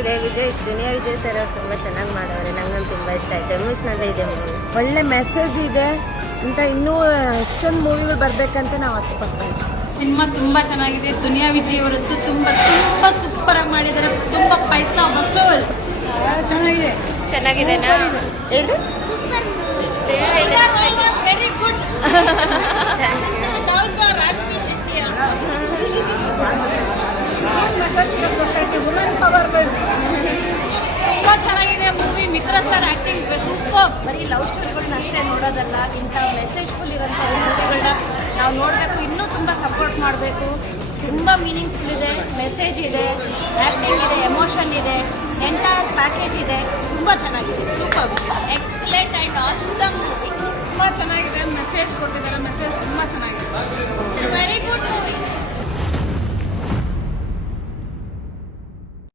ಚೆನ್ನಾಗಿದೆ. ದುನಿಯಾ ವಿಜಯ್ ಸರ್ ಅವ್ರು ತುಂಬ ಚೆನ್ನಾಗಿ ಮಾಡೋರೆ. ನಂಗೆ ತುಂಬ ಇಷ್ಟ ಆಯ್ತು. ಎಮೋಷ್ನಲ್ ಇದೆ ಮೂವಿ. ಒಳ್ಳೆ ಮೆಸೇಜ್ ಇದೆ ಅಂತ ಇನ್ನೂ ಎಷ್ಟೊಂದು ಮೂವಿಗಳು ಬರ್ಬೇಕಂತ ನಾವು ಆಸೆ ಪಡ್ತೀವಿ. ಸಿನಿಮಾ ತುಂಬಾ ಚೆನ್ನಾಗಿದೆ. ದುನಿಯಾ ವಿಜಯ್ ಅವರದ್ದು ತುಂಬಾ ಸೂಪರ್ ಆಗಿ ಮಾಡಿದ್ದಾರೆ. ತುಂಬಾ ಪೈಸಾ ವಸೂಲ್. ಚೆನ್ನಾಗಿದೆ. ಚೆನ್ನಾಗಿದೆನಾ ಹೇಳಿ? Very good. ತುಂಬಾ ಚೆನ್ನಾಗಿದೆ ಮೂವಿ. ಮಿತ್ರ ಸರ್ ಆಕ್ಟಿಂಗ್ ಸೂಪರ್. ಬರೀ ಲವ್ ಸ್ಟೋರಿಗಳನ್ನ ಅಷ್ಟೇ ನೋಡೋದಲ್ಲ, ಇಂಥ ಮೆಸೇಜ್ಫುಲ್ ಇರೋಂಥ ಮೂವಿಗಳನ್ನ ನಾವು ನೋಡಬೇಕು. ಇನ್ನೂ ತುಂಬ ಸಪೋರ್ಟ್ ಮಾಡಬೇಕು. ತುಂಬ ಮೀನಿಂಗ್ಫುಲ್ ಇದೆ, ಮೆಸೇಜ್ ಇದೆ, ಆ್ಯಕ್ಟಿಂಗ್ ಇದೆ, ಎಮೋಷನ್ ಇದೆ, ಎಂಟೈರ್ ಪ್ಯಾಕೇಜ್ ಇದೆ. ತುಂಬ ಚೆನ್ನಾಗಿದೆ. Super, excellent and awesome movie. ತುಂಬ ಚೆನ್ನಾಗಿದೆ. ಮೆಸೇಜ್ ಕೊಟ್ಟಿದ್ದಾರೆ. ಮೆಸೇಜ್ ತುಂಬ ಚೆನ್ನಾಗಿದೆ. ವೆರಿ